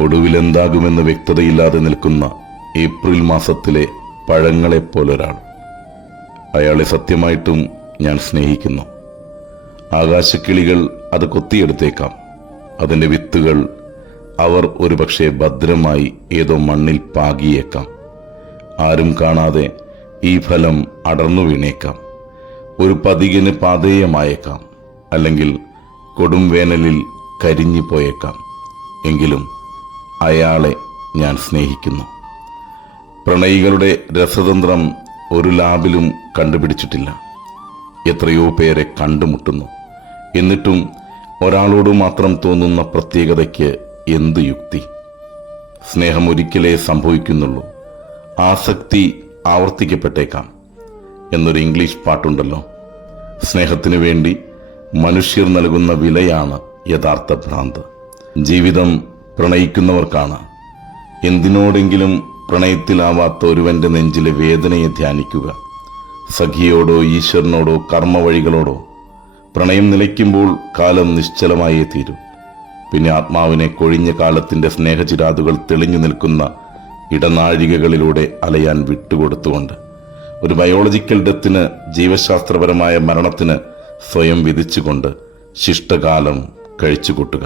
ഒടുവിലെന്താകുമെന്ന് വ്യക്തതയില്ലാതെ നിൽക്കുന്ന ഏപ്രിൽ മാസത്തിലെ പഴങ്ങളെപ്പോലൊരാൾ. അയാളെ സത്യമായിട്ടും ഞാൻ സ്നേഹിക്കുന്നു. ആകാശക്കിളികൾ അത് കൊത്തിയെടുത്തേക്കാം. അതിൻ്റെ വിത്തുകൾ അവർ ഒരുപക്ഷെ ഭദ്രമായി ഏതോ മണ്ണിൽ പാകിയേക്കാം. ആരും കാണാതെ ഈ ഫലം അടർന്നു വീണേക്കാം. ഒരു പതികന് പാതേയമായേക്കാം, അല്ലെങ്കിൽ കൊടും വേനലിൽ കരിഞ്ഞു പോയേക്കാം. എങ്കിലും അയാളെ ഞാൻ സ്നേഹിക്കുന്നു. പ്രണയികളുടെ രസതന്ത്രം ഒരു ലാബിലും കണ്ടുപിടിച്ചിട്ടില്ല. എത്രയോ പേരെ കണ്ടുമുട്ടുന്നു. എന്നിട്ടും ഒരാളോട് മാത്രം തോന്നുന്ന പ്രത്യേകതയ്ക്ക് എന്ത് യുക്തി? സ്നേഹം ഒരിക്കലേ സംഭവിക്കുന്നുള്ളൂ. ആസക്തി ആവർത്തിക്കപ്പെട്ടേക്കാം എന്നൊരു ഇംഗ്ലീഷ് പാട്ടുണ്ടല്ലോ. സ്നേഹത്തിനു വേണ്ടി മനുഷ്യർ നൽകുന്ന വിലയാണ് യഥാർത്ഥ ഭ്രാന്ത്. ജീവിതം പ്രണയിക്കുന്നവർക്കാണ്. എന്തിനോടെങ്കിലും പ്രണയത്തിലാവാത്ത ഒരുവന്റെ നെഞ്ചിലെ വേദനയെ ധ്യാനിക്കുക. സഖിയോടോ ഈശ്വരനോടോ കർമ്മവഴികളോടോ. പ്രണയം നിലയ്ക്കുമ്പോൾ കാലം നിശ്ചലമായേ തീരൂ. പിന്നെ ആത്മാവിനെ കൊഴിഞ്ഞ കാലത്തിന്റെ സ്നേഹചിരാതുകൾ തെളിഞ്ഞു നിൽക്കുന്ന ഇടനാഴികകളിലൂടെ അലയാൻ വിട്ടുകൊടുത്തുകൊണ്ട് ഒരു ബയോളജിക്കൽ ഡെത്തിന്, ജീവശാസ്ത്രപരമായ മരണത്തിന് സ്വയം വിധിച്ചുകൊണ്ട് ശിഷ്ടകാലം കഴിച്ചുകൂട്ടുക.